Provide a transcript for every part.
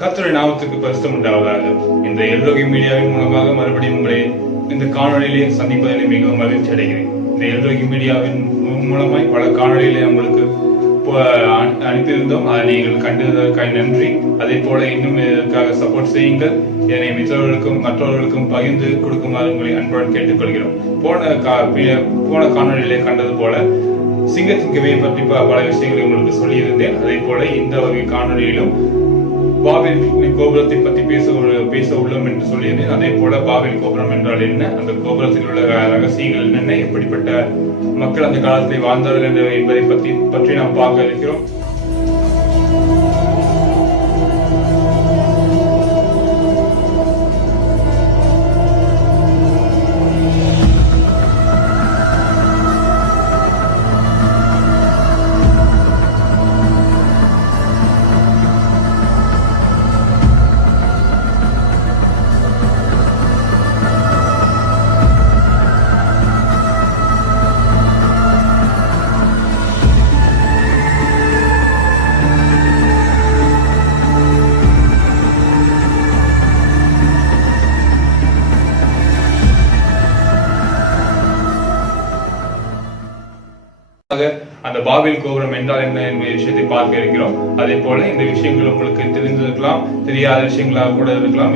கர்த்தருடைய நாமத்துக்கு பரிசுத்தம் உண்டாவதாக. இந்த எல்ரோகி மீடியாவின் மூலமாக மறுபடியும் உங்களை இந்த காணொலியிலே சந்திப்பதில் மிகவும் மகிழ்ச்சி அடைகிறேன். இந்த எல்ரோகி மீடியாவின் மூலமாய் பல காணொலிகளை உங்களுக்கு அனுப்பியிருந்தோம். அதை நீங்கள் கண்டதற்காக நன்றி. அதே போல இன்னும் இதற்காக சப்போர்ட் செய்யுங்கள். இதனை மற்றவர்களுக்கும் பகிர்ந்து கொடுக்குமாறு உங்களை அன்புடன் கேட்டுக்கொள்கிறோம். போன காணொலியிலே கண்டது போல சிங்கத்தின் கவியை பற்றி பல விஷயங்களை உங்களுக்கு சொல்லியிருந்தேன். அதே போல இந்த வகை காணொலியிலும் பாபில் கோபுரத்தை பற்றி பேச உள்ளோம் என்று சொல்லியிருந்தேன். அதே போல பாபில் கோபுரம் என்றால் என்ன, அந்த கோபுரத்தில் உள்ள ரகசியங்கள் என்னென்ன, எப்படிப்பட்ட மக்கள் அந்த காலத்தில் வாழ்ந்தார்கள் என்பதை பற்றி நாம் பார்க்க இருக்கிறோம். அந்த பாபில் கோபுரம் என்றால் என்ன என்ற விஷயத்தை பார்க்க இருக்கிறோம். அதே போல இந்த விஷயங்கள் உங்களுக்கு தெரிந்திருக்கலாம், தெரியாத விஷயங்களாக கூட இருக்கலாம்.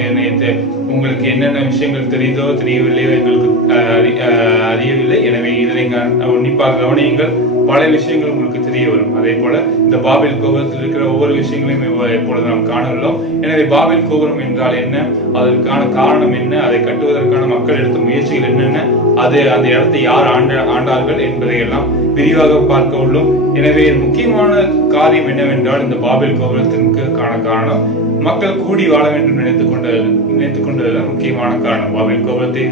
உங்களுக்கு என்னென்ன விஷயங்கள் தெரியுதோ தெரியவில்லையோ எங்களுக்கு அறியவில்லை. எனவே இதனை உன்னிப்பாக கவனியுங்கள். பல விஷயங்கள் உங்களுக்கு தெரிய வரும். அதே போல இந்த பாபில் கோபுரத்தில் இருக்கிற ஒவ்வொரு விஷயங்களையும் எப்பொழுது நாம் காண உள்ளோம். எனவே பாபில் கோபுரம் என்றால் என்ன, அதற்கான காரணம் என்ன, அதை கட்டுவதற்கான மக்கள் எடுத்த முயற்சிகள் என்னென்ன, அந்த இடத்தை யார் ஆண்டார்கள் என்பதை எல்லாம் விரிவாக பார்க்க உள்ளோம். எனவே முக்கியமான காரியம் என்னவென்றால், இந்த பாபில் கோபுரத்திற்கு காரணம் மக்கள் கூடி வாழ வேண்டும் நினைத்துக் கொண்டதுதான் முக்கியமான காரணம். பாபில் கோபுரத்தை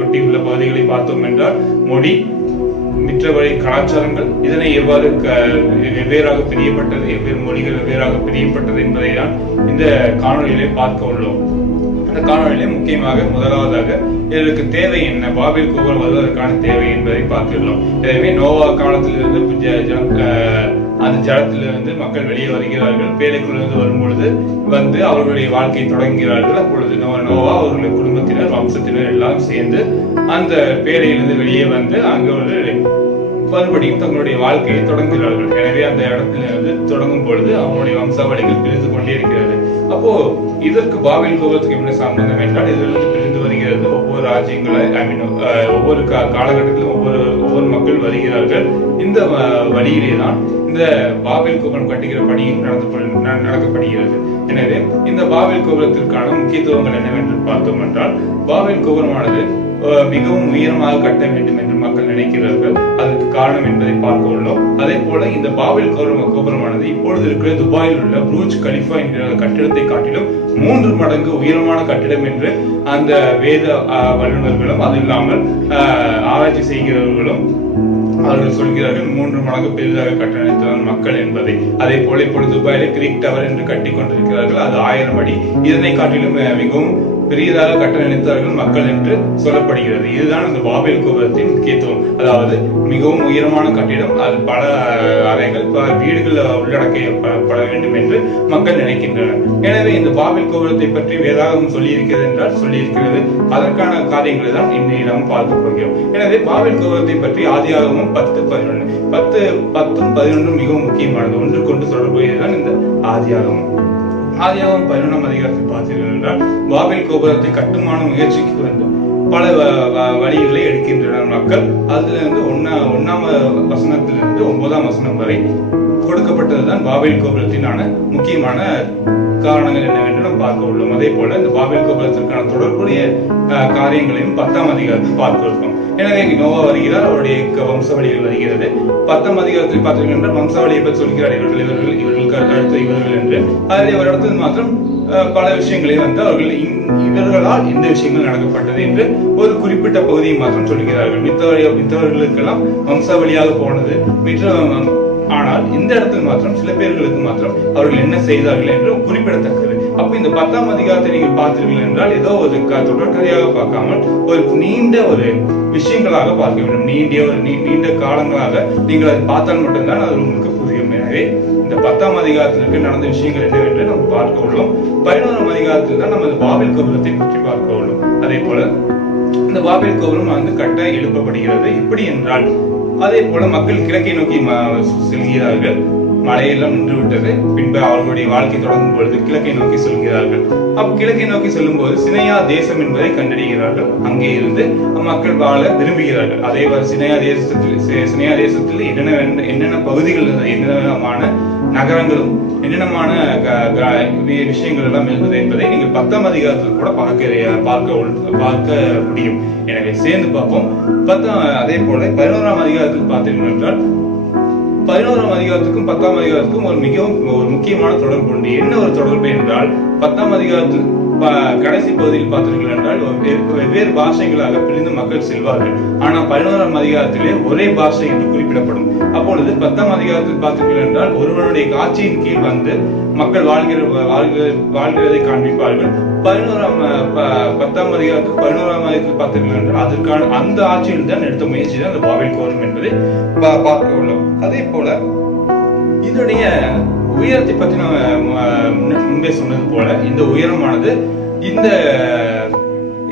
ஒட்டியுள்ள பகுதிகளை பார்த்தோம் என்றால் மொழி, மற்றவரை கலாச்சாரங்கள், இதனை எவ்வாறு வெவ்வேறாக பிரியப்பட்டது, வெவ்வேறு மொழிகள் வெவ்வேறாக பிரியப்பட்டது என்பதை தான் இந்த காணொலியிலே பார்க்க உள்ளோம். அந்த காணொலியிலே முக்கியமாக முதலாவதாக இதற்கு தேவை என்ன, பாபில் கோபுரம் வருவதற்கான தேவை என்பதை பார்த்துள்ளோம். எனவே நோவா காலத்திலிருந்து அந்த ஜலத்திலிருந்து மக்கள் வெளியே வருகிறார்கள். பேழைக்குள்ளிருந்து வரும்பொழுது அவர்களுடைய வாழ்க்கையை தொடங்குகிறார்கள். அப்பொழுது நோவா அவர்களுடைய குடும்பத்தினர், வம்சத்தினர் எல்லாம் சேர்ந்து அந்த பேழையிலிருந்து வெளியே அங்கு மறுபடியும் தங்களுடைய வாழ்க்கையை தொடங்குகிறார்கள். எனவே அந்த இடத்திலிருந்து தொடங்கும் பொழுது அவங்களுடைய வம்சாவளிகள் பிரிந்து கொண்டே இருக்கிறது. அப்போ இதற்கு பாபில் கோபுரத்துக்கு என்ன சம்பந்தம் என்றால், இதிலிருந்து பிரிந்து வருகிறது ஒவ்வொரு ராஜ்யங்களை, ஒவ்வொரு காலகட்டத்திலும் ஒவ்வொரு மக்கள் வருகிறார்கள். இந்த வழியிலே தான் இந்த பாபில் கோபுரம் கட்டுகிற பணியும் நடக்கப்படுகிறது. எனவே இந்த பாபில் கோபுரத்திற்கான முக்கியத்துவங்கள் என்னவென்று பார்த்தோம் என்றால், பாபில் கோபுரமானது மிகவும் உயரமாக கட்ட வேண்டும் என்று மக்கள் நினைக்கிறார்கள். அதற்கு காரணம் என்பதை பார்க்க உள்ளோம். அதே போல இந்த பாபில் கோபுரமானது இப்பொழுது இருக்கிற துபாயில் உள்ள புர்ஜ் கலிஃபா என்கிற கட்டிடத்தை காட்டிலும் 3 மடங்கு உயரமான கட்டிடம் என்று அந்த வேத வல்லுநர்களும் அது இல்லாமல் ஆராய்ச்சி செய்கிறவர்களும் அவர்கள் சொல்கிறார்கள் 3 மடங்கு பெரிதாக கட்ட நினைத்தவன் மக்கள் என்பதை. அதே போல இப்பொழுது துபாயில கிரீக் டவர் என்று கட்டி கொண்டிருக்கிறார்கள். அது 1000 அடி. இதனை காட்டிலும் மிகவும் பெரியதாக கட்ட நினைத்தார்கள் மக்கள் என்று சொல்லப்படுகிறது. இதுதான் அந்த பாபில் கோபுரத்தின் முக்கியத்துவம். அதாவது மிகவும் உயரமான கட்டிடம், அது பல அறைகள், வீடுகள் உள்ளடக்கப்பட வேண்டும் என்று மக்கள் நினைக்கின்றனர். எனவே இந்த பாபில் கோபுரத்தை பற்றி வேதாகமம் சொல்லியிருக்கிறது. அதற்கான காரியங்களை தான் இன்றைய நாம் பார்க்க போகிறோம். எனவே பாபில் கோபுரத்தை பற்றி ஆதியாகமம் 10:11 மிகவும் முக்கியமானது. ஒன்றுக்கொண்டு தொடர்புடையதுதான் இந்த ஆதியாகமம். ஆதியாகமம் 11ஆம் அதிகாரத்தை பார்த்தீர்கள் என்றால் பாபில் கோபுரத்தை கட்டுமான முயற்சிக்கு வந்து பல வழிகளை எடுக்கின்றனர் மக்கள். அதுல இருந்து 1ஆம் வசனத்திலிருந்து 9ஆம் வசனம் வரை கொடுக்கப்பட்டதுதான் பாபில் கோபுரத்தினான முக்கியமான காரணங்கள் என்னவென்று நாம் பார்க்க உள்ளோம். அதே போல இந்த பாபில் கோபுரத்திற்கான தொடர்புடைய காரியங்களையும் 10ஆம் அதிகாரத்தில் பார்க்க இருக்கோம். எனவே நோவா வருகிறார், அவருடைய வம்சாவளிகள் வருகிறது. 10ஆம் அதிகாரத்தில் பார்த்தீர்கள் வம்சாவளியை பற்றி சொல்கிறார், இவர்களுக்கு அடுத்த இவர்கள் என்று. அதில் ஒரு இடத்தில் மாத்திரம் பல விஷயங்களை வந்து அவர்கள் இவர்களால் இந்த விஷயங்கள் நடக்கப்பட்டது என்று ஒரு குறிப்பிட்ட பகுதியை மாத்திரம் சொல்கிறார்கள். மித்தவர்களுக்கெல்லாம் வம்சாவளியாக போனது ஆனால் இந்த இடத்தில் மாத்திரம் சில பேர்களுக்கு மாத்திரம் அவர்கள் என்ன செய்தார்கள் என்று குறிப்பிடத்தக்கது. அப்ப இந்த 10ஆம் அதிகாரத்தை நீங்கள் பார்த்தீர்கள் என்றால் ஏதோ ஒரு தொடர்கதையாக பார்க்காமல் ஒரு நீண்ட ஒரு விஷயங்களாக பார்க்க வேண்டும். நீண்ட காலங்களாக நீங்கள் அதை பார்த்தால் மட்டும்தான் அது உங்களுக்கு புரியும். எனவே இந்த 10ஆம் அதிகாரத்திற்கு நடந்த விஷயங்கள் என்னவென்று நம்ம பார்க்க உள்ளோம். 11ஆம் அதிகாரத்தில் தான் நம்ம பாபில் கோபுரத்தை பற்றி பார்க்க உள்ளோம். அதே போல இந்த பாபில் கோபுரம் வந்து கட்ட எழுப்பப்படுகிறது. எப்படி என்றால் அதே போல மக்கள் கிழக்கை நோக்கி செல்கிறார்கள். மழையெல்லாம் நின்று விட்டது. பின்பு அவர்களுடைய வாழ்க்கை தொடங்கும் பொழுது கிழக்கை நோக்கி செல்கிறார்கள். கிழக்கை நோக்கி செல்லும் போது சினையா தேசம் என்பதை கண்டறிகிறார்கள். அங்கே இருந்து மக்கள் வாழ விரும்புகிறார்கள். அதே போல சினையா தேசத்தில் என்னென்ன பகுதிகள், என்னென்னமான நகரங்களும் என்னென்னமான விஷயங்கள் எல்லாம் இருந்தது என்பதை நீங்கள் 10ஆம் அதிகாரத்தில் கூட பார்க்க முடியும். எனவே சேர்ந்து பார்ப்போம். அதே போல 11ஆம் அதிகாரத்தில் பார்த்தீர்கள் என்றால் 11ஆம் அதிகாரத்துக்கும் 10ஆம் அதிகாரத்துக்கும் ஒரு முக்கியமான தொடர்பு உண்டு. என்ன ஒரு தொடர்பு என்றால் 10ஆம் அதிகாரத்தில் கடைசி பகுதியில் பார்த்தீர்கள் என்றால் வெவ்வேறு பாஷைகளாக பிரிந்து மக்கள் செல்வார்கள். ஆனால் 11ஆம் அதிகாரத்திலே ஒரே பாஷை என்று குறிப்பிடப்படும். அப்பொழுது 10ஆம் அதிகாரத்தில் பார்த்தீர்கள் என்றால் ஒருவனுடைய காட்சியின் கீழ் வந்து மக்கள் வாழ்கிறதை காண்பிப்பார்கள். 10ஆம் அதிகாரத்தில் 11ஆம் அதிகாரத்தில் பார்த்தீர்கள் என்றால் அதற்கான அந்த ஆட்சியில் தான் எடுத்த முயற்சி தான் அந்த பாபில் கோபுரம் என்பதை பார்க்க உள்ளோம். அதே போல இதனுடைய உயரத்தை பற்றி நான் முன்பே சொன்னது போல இந்த உயரமானது இந்த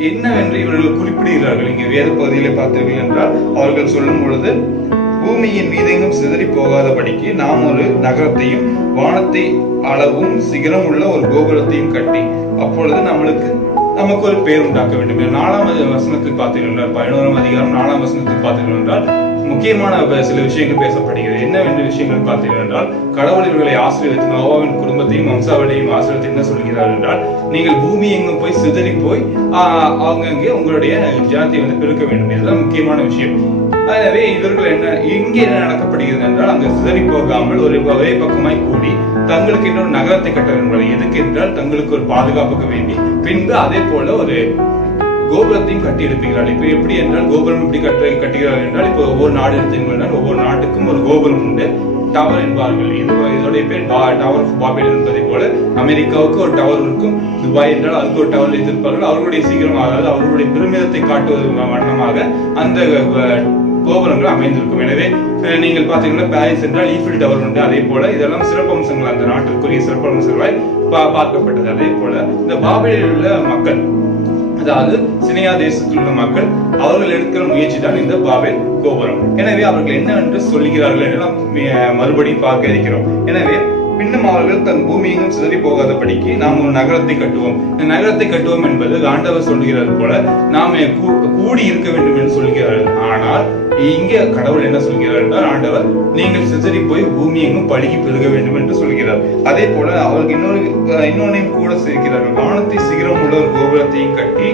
என்னவென்று இவர்கள் குறிப்பிடுகிறார்கள். இங்கே வேத பகுதியிலே பார்த்தீர்கள் என்றால் அவர்கள் சொல்லும் பொழுது பூமியின் மீதெங்கும் சிதறி போகாதபடிக்கு நாம் ஒரு நகரத்தையும் வானத்தை அளவும் சிகரம் உள்ள ஒரு கோபுரத்தையும் கட்டி அப்பொழுது நமக்கு ஒரு பேர் உண்டாக்க வேண்டும். 4ஆம் வசனத்தில் பார்த்தீர்கள் 11ஆம் அதிகாரம் 4ஆம் வசனத்தில் பார்த்தீர்கள் என்றால் முக்கியமான சில விஷயங்கள் பேசப்படுகிறது. என்னவென்று விஷயங்கள் பார்த்தீர்கள் என்றால் கடவுள் இவர்களை ஆசீர்வதித்து நோவாவின் குடும்பத்தையும் வம்சாவளியையும் ஆசீர்வதித்து என்ன சொல்கிறார் என்றால் நீங்கள் பூமி எங்கும் போய் சிதறி போய் அங்கங்கே உங்களுடைய ஜனத்தை வந்து பெருக்க வேண்டும். இதுதான் முக்கியமான விஷயம். எனவே இவர்கள் இங்கே என்ன நடக்கப்படுகிறது என்றால் அங்கு சிதறி போகாமல் ஒரே பக்கமாய் கூடி தங்களுக்கு இன்னொரு நகரத்தை கட்ட வேண்டும். எதுக்கு என்றால் தங்களுக்கு ஒரு பாதுகாப்புக்கு வேண்டி. பின்பு அதே போல ஒரு கோபுரத்தையும் கட்டி எழுப்புகிறார்கள். இப்ப எப்படி என்றால் கோபுரம் எப்படி கட்டுகிறார்கள் என்றால் இப்போ ஒவ்வொரு நாடு எடுத்தீங்கன்னா ஒவ்வொரு நாட்டுக்கும் ஒரு கோபுரம் உண்டு. டவர் என்பார்கள். இதோடைய பேர் டவர் ஆஃப் பாபில் என்பதை போல அமெரிக்காவுக்கு ஒரு டவர் இருக்கும். துபாய் என்றால் அதுக்கு ஒரு டவர் வைத்திருப்பார்கள். அவர்களுடைய சீக்கிரம் அதாவது அவர்களுடைய பெருமிதத்தை காட்டுவது வண்ணமாக அந்த கோபுரங்கள் அமைந்திருக்கும். எனவே நீங்கள் பாத்தீங்கன்னா பாரிஸ் என்றால் ஈஃபில் டவர் உண்டு. அதே போல இதெல்லாம் சிறப்பம்சங்கள் அந்த நாட்டிற்குரிய சிறப்பம்சங்களாய் பார்க்கப்பட்டது. அதே போல இந்த பாபிலில் உள்ள மக்கள், அதாவது சினையா தேசத்தில் உள்ள மக்கள், அவர்கள் எடுக்கிற முயற்சி தான் இந்த பாபில் கோபுரம். எனவே அவர்கள் என்னவென்று சொல்லுகிறார்கள் என்று நாம் மறுபடியும் பார்க்க இருக்கிறோம். எனவே பின்னும் அவர்கள் தன் பூமியெங்கும் சிதறி போகாதபடிக்கு நாம் ஒரு நகரத்தை கட்டுவோம். இந்த நகரத்தை கட்டுவோம் என்பது ஆண்டவர் சொல்கிறது போல நாம கூடி இருக்க வேண்டும் என்று சொல்கிறார்கள். ஆனால் இங்கே கடவுள் என்ன சொல்கிறார் என்றால் ஆண்டவர் நீங்கள் சிதறி போய் பூமி எங்கும் பழுகி பெருக வேண்டும் என்று சொல்கிறார். அதே போல அவருக்கு இன்னொன்னையும் கூட சேர்க்கிறார்கள். வானத்தை சிகரம் உள்ள ஒரு கோபுரத்தையும் கட்டி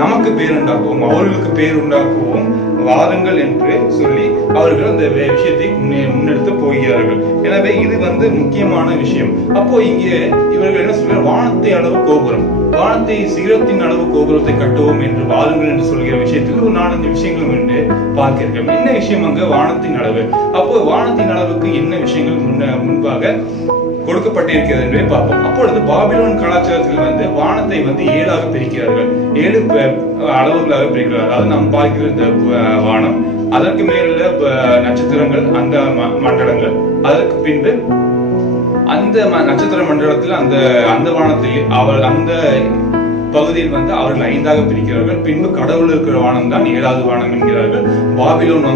நமக்கு பேர் உண்டாக்குவோம், அவர்களுக்கு பேர் உண்டாக்குவோம் வாருங்கள் என்று சொல்லி அவர்கள் அந்த விஷயத்தை முன்னெடுத்து போகிறார்கள். எனவே இது முக்கியமான விஷயம். அப்போ இங்கே இவர்கள் என்ன சொல்றாங்க, வானத்தை அளவு கோபுரம், வானத்தை சிகரத்தின் அளவு கோபுரத்தை கட்டுவோம் என்று வாருங்கள் என்று சொல்கிற விஷயத்தில் ஒரு 4-5 விஷயங்களும் என்று பார்க்கிறோம். என்ன விஷயம் அங்க வானத்தின் அளவு? அப்போ வானத்தின் அளவுக்கு என்ன விஷயங்கள் முன்பாக கொடுக்கப்பட்டிருக்கிறது என்பதை பார்ப்போம். அப்பொழுது பாபிலோன் கலாச்சாரத்தில் வானத்தை 7ஆக பிரிக்கிறார்கள், 7 அளவுகளாக பிரிக்கிறார்கள். அதாவது நாம் பார்க்கிற இந்த வானம், அதற்கு மேலுள்ள நட்சத்திரங்கள், அந்த மண்டலங்கள், அதற்கு பின்பு அந்த நட்சத்திர மண்டலத்தில் அந்த வானத்தில் அந்த பகுதியில் அவர்கள் 5ஆக பிரிக்கிறார்கள். பின்பு கடவுள் இருக்கிற வானம் தான் 7வது வானம் என்கிறார்கள். பாபிலோன்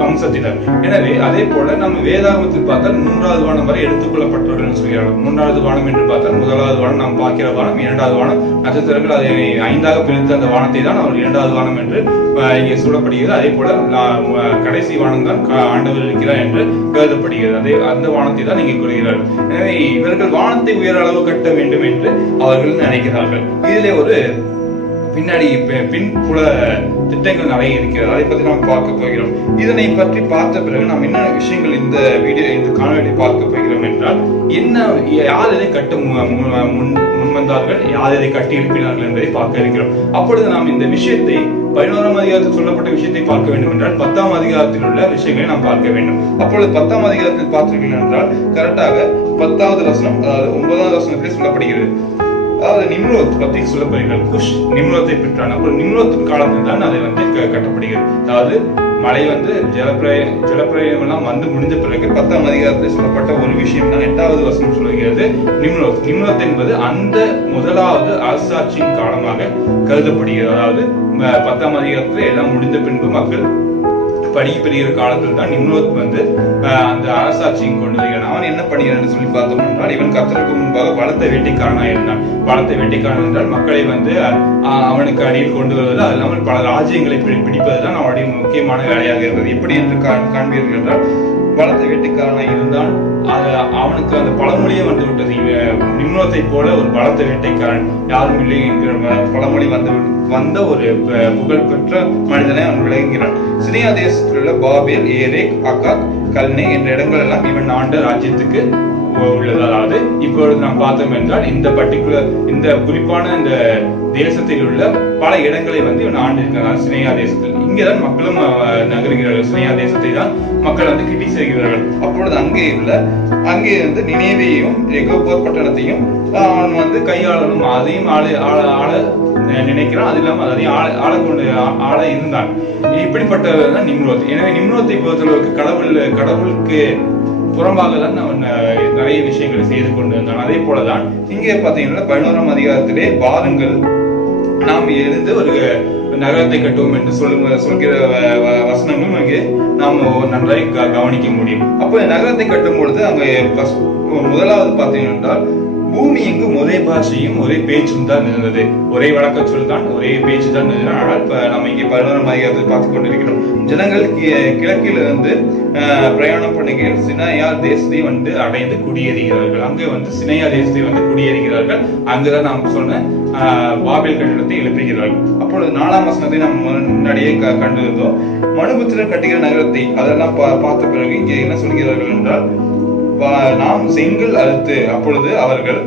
வம்சத்தினர். எனவே அதே போல நம்ம வேதாகமத்தில் பார்த்தால் 3வது வானம் வரை எடுத்துக்கொள்ளப்பட்டவர்கள் சொல்கிறார்கள். 3வது வானம் என்று பார்த்தால் 1வது வானம் நாம் பார்க்கிற வானம், 2வது வானம் நட்சத்திரங்கள் அதை 5ஆக பிரித்து அந்த வானத்தை தான் அவர் 2வது வானம் என்று இங்கே சொல்லப்படுகிறது. அதே போல கடைசி வானம் தான் ஆண்டவர் இருக்கிறார் என்று கருதப்படுகிறது. அந்த வானத்தை தான் இங்கே கூறுகிறார்கள். எனவே இவர்கள் வானத்தை உயர அளவு கட்ட வேண்டும் என்று அவர்கள் நினைக்கிறார்கள். இதிலே ஒரு பின்னாடி பின்புல திட்டங்கள் நிறைய இருக்கிறது. அதை பற்றி நாம் பார்க்க போகிறோம். இதனை பற்றி பார்த்த பிறகு நாம் என்ன விஷயங்கள் இந்த காணொலி பார்க்க போகிறோம் என்றால், யார் இதை கட்ட முன்வந்தார்கள், யார் இதை கட்டி எழுப்பினார்கள் என்பதை பார்க்க இருக்கிறோம். அப்பொழுது நாம் இந்த விஷயத்தை 11ஆம் அதிகாரத்தில் சொல்லப்பட்ட விஷயத்தை பார்க்க வேண்டும் என்றால் 10ஆம் அதிகாரத்தில் உள்ள விஷயங்களை நாம் பார்க்க வேண்டும். அப்பொழுது 10ஆம் அதிகாரத்தில் பார்த்தீர்கள் என்றால் கரெக்டாக 10வது வசனம், அதாவது 9வது வசனத்தில் சொல்லப்படுகிறது. அதாவது நிம்ரோத் பத்தி சொல்லப்படுகிறது. குஷ் நிம்ரோத்தை பெற்றான். அப்புறம் நிம்ரோத்தின் காலத்தில் தான் அதை கட்டப்படுகிறது. அதாவது மழை ஜலப்பிரயம் எல்லாம் முடிந்த பிறகு 10ஆம் அதிகாரத்தில் சொல்லப்பட்ட ஒரு விஷயம் தான் 8வது வசனம் சொல்கிறது. நிம்ரோத் என்பது அந்த முதலாவது அரசாட்சியின் காலமாக கருதப்படுகிறது. அதாவது 10ஆம் அதிகாரத்தில் எல்லாம் முடிந்த பின்பு மக்கள் படிப்பெறுகிற காலத்தில் தான் நிம்ரோத் அந்த அரசாட்சியும் கொண்டு வருகிறான். அவன் என்ன பண்ணுகிறான் சொல்லி பார்த்தோம் என்றால், இவன் கர்த்தருக்கு முன்பாக பலத்த வேட்டைக்காரனாக இருந்தான். பலத்த வேட்டைக்காரன் என்றால் மக்களை அவனுக்கு அடியில் கொண்டு வருவது, அது இல்லாமல் பல ராஜ்யங்களை பிடிப்பதுதான் அவனுடைய முக்கியமான வேலையாக இருந்தது. எப்படி என்று காண்பீர்கள் என்றால், பலத்த வேட்டைக்காரனாக இருந்தான். அவனுக்கு அந்த பழமொழியே விட்டது. நிம்ரோத்தை போல ஒரு பலத்த வேட்டைக்காரன் யாரும் இல்லை என்கிற பழமொழி வந்த ஒரு புகழ்பெற்ற மனிதனை அவன் விளங்குகிறான். சிரியா தேசத்தில் உள்ள பாபேல், ஏரேக், அகாத், கல்னே என்ற இடங்கள் எல்லாம் இவன் ஆண்ட ராஜ்யத்துக்கு உள்ளது. அதாவது இப்பொழுது நாம் பார்த்தோம் என்றால் இந்த குறிப்பான இந்த தேசத்தில் உள்ள பல இடங்களை இவன் ஆண்டிருக்கிறார். சினையா தேசத்தில் இங்கேதான் மக்களும் நகருகிறார்கள். சினையா தேசத்தை தான் மக்கள் கிட்டி செய்கிறார்கள். அப்பொழுது அங்கே நினைவையும் ரெகோபோத் பட்டணத்தையும் அவன் கையாளனும் அதையும் ஆள நினைக்கிறான். அது இல்லாமல் அதையும் ஆள இருந்தான். இப்படிப்பட்டதான் நிம்ரோத். எனவே நிம்ரோத்தை பொறுத்தளவுக்கு கடவுளுக்கு புறம்பாக தான் அவன் நிறைய விஷயங்களை செய்து கொண்டு வந்தான். அதே போலதான் இங்கே பாத்தீங்கன்னா 11ஆம் அதிகாரத்திலே வாருங்கள் நாம் எழுந்து ஒரு நகரத்தை கட்டுவோம் என்று சொல்கிற வசனங்களும் அங்கே நாம் நன்றாய் கவனிக்க முடியும். அப்ப நகரத்தை கட்டும் பொழுது அங்கே முதலாவது பார்த்தீங்கன்னா என்றால், பூமி எங்கும் ஒரே பாஷையும் ஒரே பேச்சும் தான் இருந்தது. ஒரே வழக்க சொல் தான், ஒரே பேச்சு தான் இருந்தது. ஆனால் நம்ம இங்கே 11ஆம் அதிகாரத்தில் பார்த்துக் கொண்டிருக்கிறோம். ஜனங்கள் கிழக்கிலிருந்து பிரயாணம் பண்ணுகையில் சினையா தேசத்தை அடைந்து குடியேறுகிறார்கள். அங்கே சினையா தேசத்தை குடியேறுகிறார்கள். அங்குதான் நாம் சொன்ன பாபேல் கட்டிடத்தை எழுப்புகிறார்கள். அப்பொழுது 4ஆம் வசனத்தை நாம் முன்னாடியே கண்டிருந்தோம். மனுபுத்திரன் கட்டுகிற நகரத்தை அதெல்லாம் பார்த்த பிறகு இங்கே என்ன சொல்கிறார்கள் என்றால், நாம் செங்கல் அறுத்து, அப்பொழுது அவர்கள்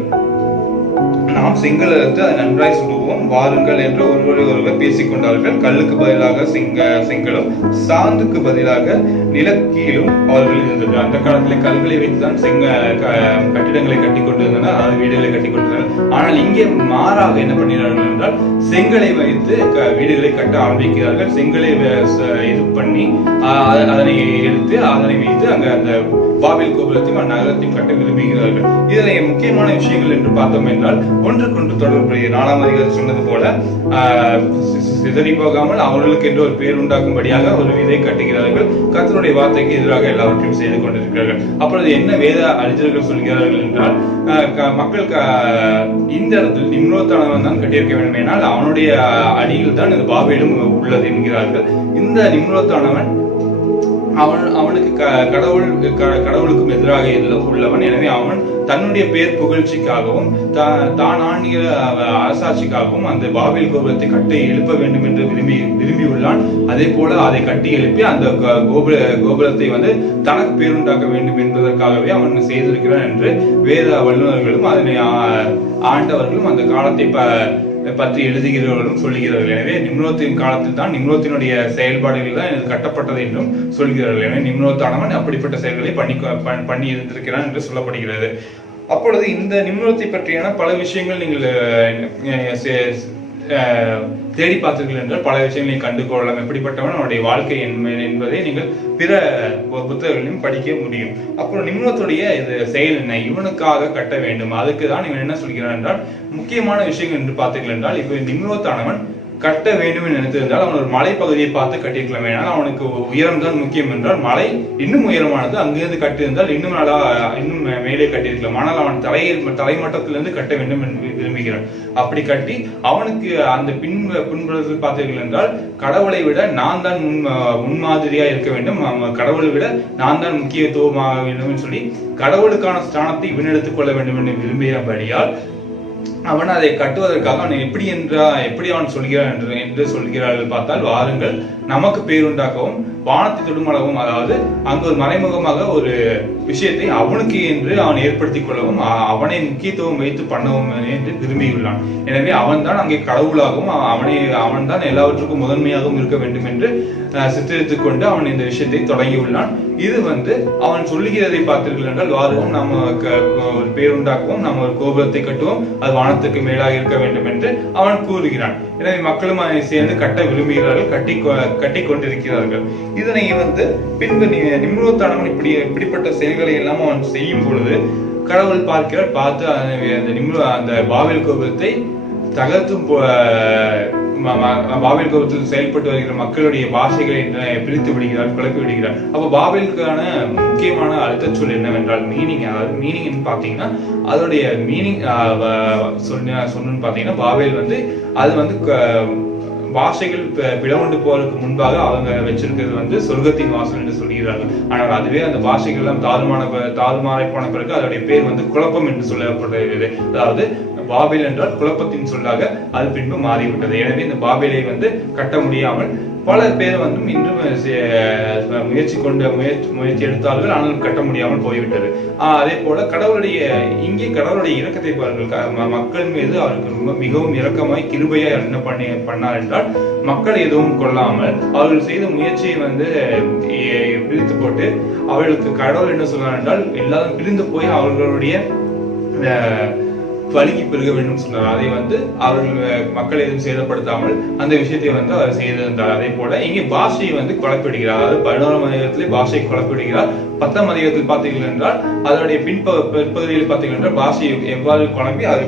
நாம் செங்கல் அறுத்து அதை நன்றாய் சுடுவோம் வாருங்கள் என்று ஒருவர் பேசிக் கொண்டார்கள். கல்லுக்கு பதிலாக செங்கலும் சாந்துக்கு பதிலாக நிலக்கீழும் அவர்கள் இருந்தது. அந்த காலத்தில் கல்களை வைத்துதான் கட்டிடங்களை கட்டி கொண்டிருந்தனர், அதாவது வீடுகளை கட்டி கொண்டிருந்தனர். ஆனால் இங்கே மாறாக என்ன பண்ணுகிறார்கள் என்றால், செங்கலை வைத்து வீடுகளை கட்ட ஆரம்பிக்கிறார்கள். செங்கலை இது பண்ணி அதனை எடுத்து அதனை வைத்து அங்க அந்த பாபேல் கோபுரத்தையும் நகரத்தையும் கட்ட விரும்புகிறார்கள். இதில் முக்கியமான விஷயங்கள் என்று பார்த்தோம் என்றால், ஒன்றுக்கொன்று தொடர்புடைய 4ஆம் அதிகாரம் சொன்னது போல சிதறி போகாமல் அவர்களுக்கு என்று ஒரு பேர் உண்டாக்கும்படியாக ஒரு விதை கட்டுகிறார்கள். கர்த்தருடைய வார்த்தைக்கு எதிராக எல்லாவற்றையும் செய்து கொண்டிருக்கிறார்கள். அப்பொழுது என்ன வேத அறிஞர்கள் சொல்கிறார்கள் என்றால், மக்கள் இந்த இடத்தில் நிம்ரோத்தானவன் தான் கட்டியிருக்க வேண்டும், ஏனால் அவனுடைய அடியில் தான் இந்த பாபேலும் உள்ளது என்கிறார்கள். இந்த நிம்ரோத்தானவன் அவனுக்கு கடவுளுக்கும் எதிராக உள்ளவன். எனவே அவன் தன்னுடைய பேர் புகழ்ச்சிக்காகவும் தான் ஆண்டிய அரசாட்சிக்காகவும் அந்த பாபேல் கோபுரத்தை கட்டி எழுப்ப வேண்டும் என்று விரும்பியுள்ளான். அதே போல அதை கட்டி எழுப்பி அந்த கோபுரத்தை தனக்கு பேருண்டாக்க வேண்டும் என்பதற்காகவே அவன் செய்திருக்கிறான் என்று வேத வல்லுநர்களும் அதனை ஆண்டவர்களும் அந்த காலத்தை பற்றி எழுதுகிறவர்களும் சொல்லுகிறார்கள். எனவே நிம்ரோத்தின் காலத்தில் தான் நிம்ரோத்தினுடைய செயல்பாடுகள் தான் இது கட்டப்பட்டது என்றும் சொல்கிறார்கள். எனவே நிம்ரோத்தானவன் அப்படிப்பட்ட செயல்களை பண்ணி இருந்திருக்கிறான் என்று சொல்லப்படுகிறது. அப்பொழுது இந்த நிம்ரோத்தை பற்றியான பல விஷயங்கள் நீங்கள் தேடி பார்த்தீர்கள் என்றால் பல விஷயங்களை கண்டு கொள்ளலாம். எப்படிப்பட்டவன் அவனுடைய வாழ்க்கை என்பதை நீங்கள் பிற புத்தகங்களையும் படிக்க முடியும். அப்புறம் நிம்ரோத்துடைய இது செயல் என்ன, இவனுக்காக கட்ட வேண்டும், அதுக்கு தான் இவன் என்ன சொல்கிறான் என்றால், முக்கியமான விஷயங்கள் என்று பார்த்தீர்கள் என்றால், இப்ப நிம்ரோத்தானவன் கட்ட வேண்டும் என்று நினைத்திருந்தால் அவன் ஒரு மலைப்பகுதியை பார்த்து கட்டியிருக்கலாம். ஏனால் அவனுக்கு உயரம் தான் முக்கியம் என்றால் மலை இன்னும் உயரமானது, அங்கிருந்து கட்டியிருந்தால் இன்னும் மேலே கட்டியிருக்கலாம். ஆனால் அவன் தலைமட்டத்திலிருந்து கட்ட வேண்டும் என்று விரும்புகிறான். அப்படி கட்டி அவனுக்கு அந்த பின்புறத்தில் பார்த்தீர்கள் என்றால் கடவுளை விட நான் தான் முன்மாதிரியா இருக்க வேண்டும், கடவுளை விட நான் தான் முக்கியத்துவமாக வேண்டும் என்று சொல்லி கடவுளுக்கான ஸ்தானத்தை இவன் எடுத்துக் கொள்ள வேண்டும் என்று விரும்பியபடியால் அவன் அதை கட்டுவதற்காக அவன் எப்படி அவன் சொல்கிறான் என்று சொல்கிறார்கள் பார்த்தால், வாருங்கள் நமக்கு பேருண்டாக்கவும் வானத்தை தொடுமளவும், அதாவது அங்கு ஒரு மறைமுகமாக ஒரு விஷயத்தை அவனுக்கு என்று அவன் ஏற்படுத்திக் கொள்ளவும் அவனை முக்கியத்துவம் வைத்து பண்ணவும் என்று விரும்பியுள்ளான். எனவே அவன் தான் அங்கே கடவுளாகவும் அவன் தான் எல்லாவற்றுக்கும் முதன்மையாகவும் இருக்க வேண்டும் என்று சித்தரித்துக் கொண்டு அவன் இந்த விஷயத்தை தொடங்கியுள்ளான். இது அவன் சொல்லுகிறதை பார்த்தீர்கள் என்றால், வாருவோம் நம்ம ஒரு பேருண்டாக்குவோம், நம்ம ஒரு கோபுரத்தை கட்டுவோம், அது வானத்துக்கு மேலாக இருக்க வேண்டும் என்று அவன் கூறுகிறான். எனவே மக்களும் அதை சேர்ந்து கட்ட விரும்புகிறார்கள், கட்டி கொண்டிருக்கிறார்கள். இதனை பின்பு நிம்ரோத்தானவன் இப்படிப்பட்ட செயல்களை எல்லாம் அவன் செய்யும் பொழுது கடவுள் பார்த்து அந்த பாபேல் கோபுரத்தை தகர்த்தும் பாபேல் கோபுரத்தில் செயல்பட்டு வருகிற மக்களுடைய பாஷைகளை பிரித்து விடுகிறார், குழப்பி விடுகிறார். அப்ப பாபேலுக்கான முக்கியமான அழுத்த சொல் என்னவென்றால் மீனிங். அதாவது மீனிங் பாத்தீங்கன்னா அதோடைய மீனிங் சொன்னு பாத்தீங்கன்னா பாபேல் அது பாஷைகள் பிளவுண்டு போறதுக்கு முன்பாக அவங்க வச்சிருக்கிறது சொர்க்கத்தின் வாசல் என்று சொல்கிறார்கள். ஆனால் அதுவே அந்த பாஷைகள் எல்லாம் தாறுமாறை போன பிறகு அதோடைய பேர் குழப்பம் என்று சொல்லப்படுகிறது. அதாவது பாபேல் என்றால் குழப்பத்தின் சொல்லாக அது பின்பு மாறிவிட்டது. எனவே இந்த பாபேலை கட்ட முடியாமல் பல பேர் இன்றும் முயற்சி எடுத்தார்கள், ஆனால் கட்ட முடியாமல் போய்விட்டது. அதே போல கடவுளுடைய இரக்கத்தை பாருங்கள். மக்கள் மீது அவருக்கு மிகவும் இரக்கமாய் கிருபையா என்ன பண்ணார் என்றால், மக்கள் எதுவும் கொள்ளாமல் அவர்கள் செய்த முயற்சியை பிரித்து போட்டு அவர்களுக்கு கடவுள் என்ன சொன்னார் என்றால், எல்லாரும் பிரிந்து போய் அவர்களுடைய வலிக்கு பெருக வேண்டும் சொன்னார். அதை அவர்கள் மக்கள் எதுவும் சேதப்படுத்தாமல் அந்த விஷயத்தை அவர் செய்திருந்தார். அதே போல இங்கே பாஷையை குழப்பிடுகிறார். அதாவது 11ஆம் அதிகாரத்திலே பாஷையை குழப்பிடுகிறார். 10ஆம் அதிகாரத்தில் பார்த்தீர்கள் என்றால் அதனுடைய பிற்பகுதியில் பார்த்தீர்கள் என்றால் பாஷையை எவ்வாறு குழம்பி அது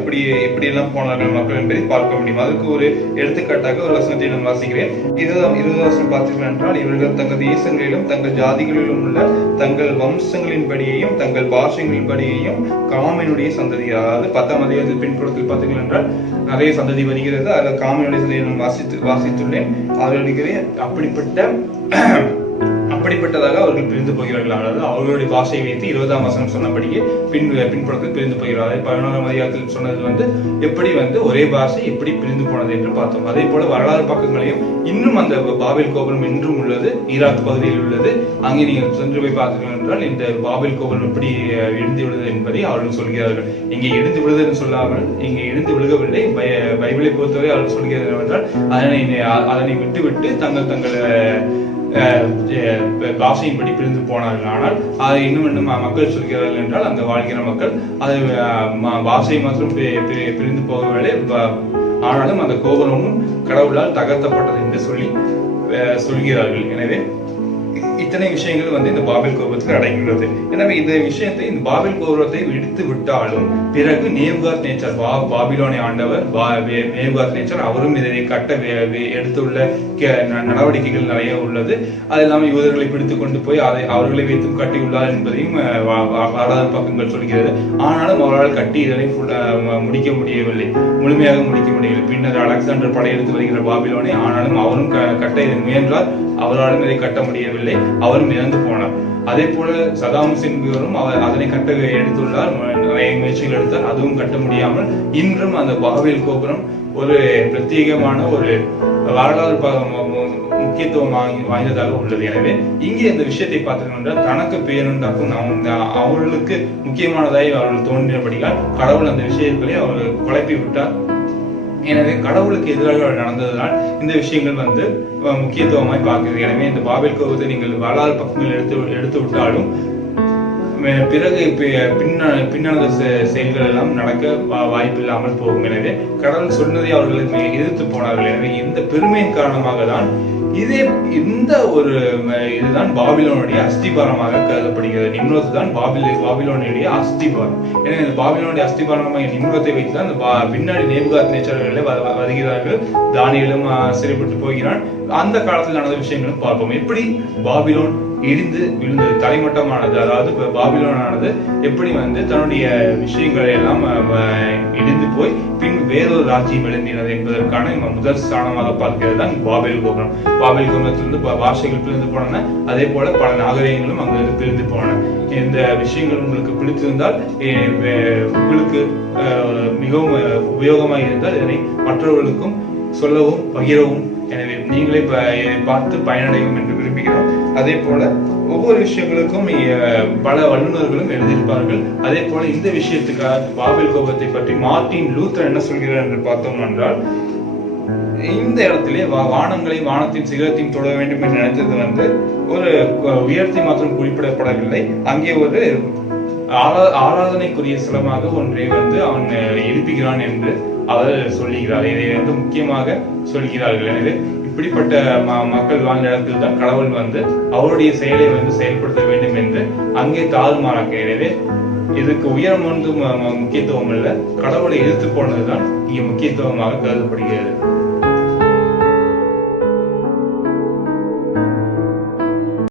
எப்படி எல்லாம் போனார்கள் மக்கள் என்பதை பார்க்க முடியும். அதுக்கு ஒரு எடுத்துக்காட்டாக ஒரு வசனத்தை நான் வாசிக்கிறேன். 20 வருஷம் பார்த்தீர்கள் என்றால், இவர்கள் தங்கள் தேசங்களிலும் தங்கள் ஜாதிகளிலும் உள்ள தங்கள் வம்சங்களின் படியையும் தங்கள் பாஷைகளின் படியையும் காமினுடைய சந்ததி. அதாவது 10ஆம் அதிகாரத்தில் பின்புறத்தில் பார்த்தீர்கள் என்றால் நிறைய சந்ததி வருகிறது. அதில் காமினுடைய சந்ததியை நான் வாசித்துள்ளேன். அவர்களுக்கு அப்படிப்பட்டதாக அவர்கள் பிரிந்து போகிறார்கள். அதாவது அவர்களுடைய பாஷையை வைத்து 20ஆம் வசனம் சொன்னபடியே பின்புறத்தில் பிரிந்து போகிறார்கள். 11ஆம் அதிகாரத்தில் சொன்னது எப்படி ஒரே பாஷை எப்படி பிரிந்து போனது என்று பார்த்தோம். அதே போல வரலாறு பக்கங்களையும் இன்னும் அந்த பாபேல் கோபுரம் என்றும் உள்ளது, ஈராக் பகுதியில் உள்ளது. அங்கே நீங்கள் சென்று போய் பார்த்தீர்கள் என்றால் இந்த பாபேல் கோபுரம் எப்படி இடிந்து விழுது என்பதை அவர்கள் சொல்கிறார்கள். இங்கே இடிந்து விழுது என்று சொல்லாமல் இங்கே இடிந்து விழுகவில்லை. பைபிளை பொறுத்தவரை அவர்கள் சொல்கிறது என்றால் அதனை விட்டு தங்கள் பாஷையின்படி பிரிந்து போனார்கள். ஆனால் அதை இன்னும் மக்கள் சொல்கிறார்கள் என்றால் அந்த வாழ்கிற மக்கள் அது பாஷை மாத்திரம் பிரிந்து போகவில்லை, ஆனாலும் அந்த கோபுரமும் கடவுளால் தகர்த்தப்பட்டது என்று சொல்கிறார்கள். எனவே இத்தனை விஷயங்கள் இந்த பாபேல் கோபுரத்தில் அடங்கியுள்ளது. எனவே இந்த விஷயத்தை இந்த பாபேல் கோபுரத்தை இடித்து விட்டாலும் பிறகு நேபுகாத் நேச்சர் பாபிலோனை ஆண்டவர் நேபுகாத் நேச்சர் அவரும் இதை கட்ட எடுத்துள்ள நடவடிக்கைகள் நிறைய உள்ளது. அது இல்லாமல் யூதர்களை பிடித்துக் கொண்டு போய் அவர்களை வைத்தும் கட்டியுள்ளார் என்பதையும் வரலாறு பக்கங்கள் சொல்கிறது. ஆனாலும் அவரால் கட்டி இதனை முடிக்க முடியவில்லை, முழுமையாக முடிக்க முடியவில்லை. பின்னர் அலெக்சாண்டர் படையெடுத்து வருகிற பாபிலோனை, ஆனாலும் அவரும் கட்ட முயன்றார், அவராலும் இதை கட்ட முடியவில்லை, அவரும் இறந்து போனார். அதே போல சதாம் ஹுசேன் அதனை கட்ட எடுத்துள்ளார், நிறைய முயற்சிகள் எடுத்தார், அதுவும் கட்ட முடியாமல் இன்றும் அந்த பாபேல் கோபுரம் ஒரு பிரத்யேகமான ஒரு வரலாறு முக்கியத்துவம் வாய்ந்ததாக உள்ளது. எனவே இங்கே இந்த விஷயத்தை பார்த்தீங்கன்னா தனக்கு பேருண்டாக்கும் அவர்களுக்கு முக்கியமானதாய் அவர்கள் தோன்றியபடியால் கடவுள் அந்த விஷயங்களை அவர்கள் குழப்பி விட்டார். எனவே கடவுளுக்கு எதிராக நடந்ததனால் இந்த விஷயங்கள் முக்கியத்துவமாய் பார்க்கிறது. எனவே இந்த பாபேல் கோபுரத்தை நீங்கள் வரலாறு பக்கங்கள் எடுத்து விட்டாலும் பிறகு பின்னான செயல்கள் எல்லாம் நடக்க வாய்ப்பு இல்லாமல் போகும். எனவே கடவுள் சொன்னதை அவர்கள் எதிர்த்து போனார்கள். எனவே இந்த பெருமையின் காரணமாக தான் இந்த ஒரு இதுதான் பாபிலோனுடைய அஸ்திபாரமாக கருதப்படுகிறது. நிம்ரோத் தான் பாபிலோனுடைய அஸ்திபாரம். எனவே இந்த பாபிலோனுடைய அஸ்திபாரமாக நிம்ரோத்தை வைத்துதான் பின்னாடி நேபுகாத்நேச்சர்களை வருகிறார்கள். தானியேலும் சிறைப்பட்டு போகிறான். அந்த காலத்தில் நடந்த விஷயங்களும் பார்ப்போம். எப்படி பாபிலோன் இடிந்து விழுந்தது, தலைமட்டமானது. அதாவது பாபிலோனானது எப்படி தன்னுடைய விஷயங்களை எல்லாம் இடிந்து போய் பின் வேறொரு ராஜ்யம் எழுந்தினது என்பதற்கான முதல் ஸ்தானமாக பார்க்கிறது தான் பாபேல் கோபுரம். பாபேல் கோபுரத்திலிருந்து பாஷைகள் பிரிந்து போன, அதே போல பல நாகரிகங்களும் அங்கிருந்து பிரிந்து போன. இந்த விஷயங்கள் உங்களுக்கு பிடித்திருந்தால், உங்களுக்கு மிகவும் உபயோகமாக இருந்தால் இதனை மற்றவர்களுக்கும் சொல்லவும் பகிரவும். எனவே நீங்களே பார்த்து பயனடையும் என்று விரும்புகிறோம். அதே போல ஒவ்வொரு விஷயங்களுக்கும் பல வல்லுநர்களும் எழுதியிருப்பார்கள். அதே போல இந்த விஷயத்துக்காக பாபேல் கோபுரத்தை பற்றி மார்ட்டின் லூத்தர் என்ன சொல்கிறார் என்று பார்த்தோம் என்றால், இந்த இடத்திலே வானங்களையும் வானத்தின் சிகரத்தையும் தொட வேண்டும் என்று நினைத்தது ஒரு உயர்த்தி மாத்திரம் குறிப்பிடப்படவில்லை. அங்கே ஒரு ஆராதனைக்குரிய சிலமாக ஒன்றை அவன் எழுப்புகிறான் என்று அவர் சொல்லுகிறார். இதை முக்கியமாக சொல்கிறார்கள். எனவே இப்படிப்பட்ட மக்கள் வாழ்ந்த இடத்தில் தான் கடவுள் அவருடைய செயலை செயல்படுத்த வேண்டும் என்று அங்கே தாறுமாறாக்க. எனவே இதுக்கு உயரம் முக்கியத்துவம் இல்ல, கடவுளை எதிர்த்து போனதுதான் இங்கே முக்கியத்துவமாக கருதப்படுகிறது.